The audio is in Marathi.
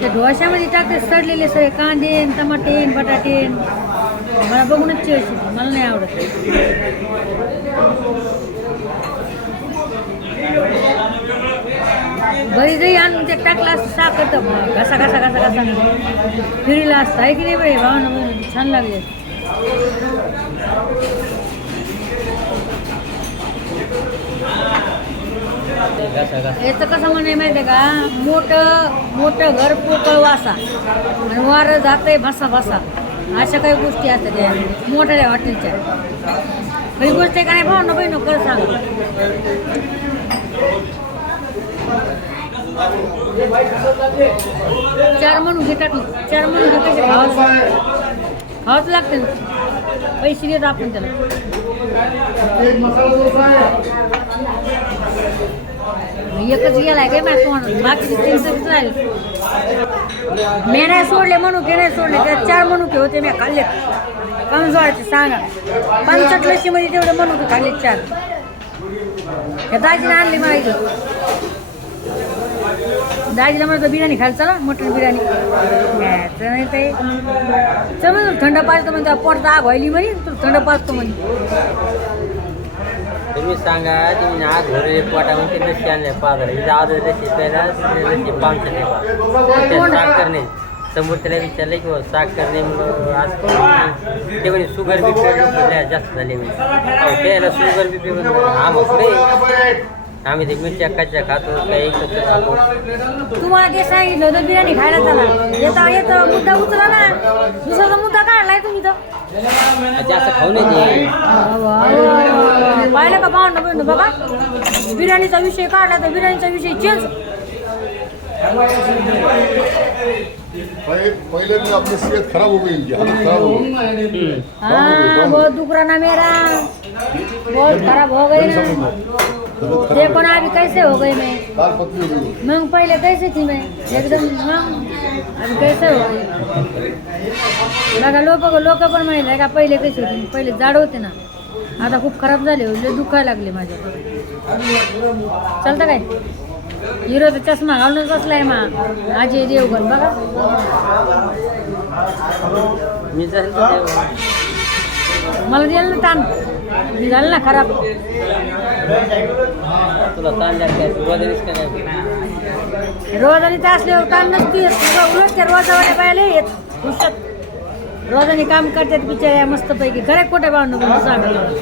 त्या ढोशामध्ये टाकते सडलेले सगळे कांदे टमाटे बटाटे मला बघूनच चिळ मला नाही आवडत. बरी जरी आणून ते टाकला असतं साखर तर मग घसा घसा घसा घसा. फिरीला असतं आहे की नाही बाई? भावना छान लागले. याचं कसं म्हणे माहिती आहे का? मोठं मोठं घर पोकळ वासा. आणि वारं जातंय भसा भसा. अशा काही गोष्टी आहेत त्या मोठ्या हॉटेलच्या काही गोष्ट आहे का नाही भावना बहिणी खरं चार म्हणून घेतात चार म्हणून घेतात खावाच लागते. ना पैसे देतो आपण त्याला. एकच गेलाय काय माझ्या तोंडात बाकीचे तीन सगळेच राहिले. मी नाही सोडले म्हणू की नाही सोडले त्यात चार मनुके होते मी खाल्ले कमजोराचे सांगा? पंचट लशीमध्ये तेवढे मनुके खाल्ले चार. त्या दाजीने आणली माहिती. दाजीला म्हणतो बिर्याणी खायला चला मटण बिर्याणी. नाही ते चल थंड पाजतो म्हणतो पोट आग व्हायली म्हणे तुला थंड पाजतो म्हणे. तुम्ही सांगा तुम्ही आज घरी पोटामध्ये लसी आणले पाच हजार आज लसी पहिला लसी पाच हजार साखर नाही समोर त्याला विचारलं की साखर नाही मग आज ते म्हणे शुगर बी पी जास्त झाले मी त्याला शुगर बी पी आम्ही पुढे आम्ही ते मिरच्या कच्च्या खातो काही एकत्र खातो. तुम्हाला ते सांगितलं होतं बिर्याणी खायला चला. येता येता मुद्दा उचला ना. दुसरा मुद्दा काढलाय तुम्ही तर. जास्त खाऊ नाही ते अहो, अहो. पाहिलं का भावना बहिण बघा बिर्याणीचा विषय काढला तर बिर्याणीचा विषय चेंज पहले दिन अपनी सेहत खराब हो गई हालत खराब हो गई। हाँ बहुत दुख रहा ना मेरा। बहुत खराब हो गई ना। तबीयत देखो अभी कैसे हो गई मैं? हो मैं पहले कैसे थी मैं? एकदम मग अभी कैसे हो गई? बघा लोक लोक पण माहिती आहे का पहिले कशी होती? पहिले जाड होते ना. आता खूप खराब झाले लय दुखायला लागले माझ्या. चालतं काय? हिरोचा चष्मा घालूनच बसलाय मा. अजय देवगण बघा. मला दिलं ना ताण. मी झालं ना खराब. तुला ताण रोजानी तर असल्यावर ताण नसते त्या रोजावाल्या बायला येत. રોજાની કામ કરતા બિચારા મસ્ત પૈકી ઘરે ખોટે બાળનું સાંભળ્યું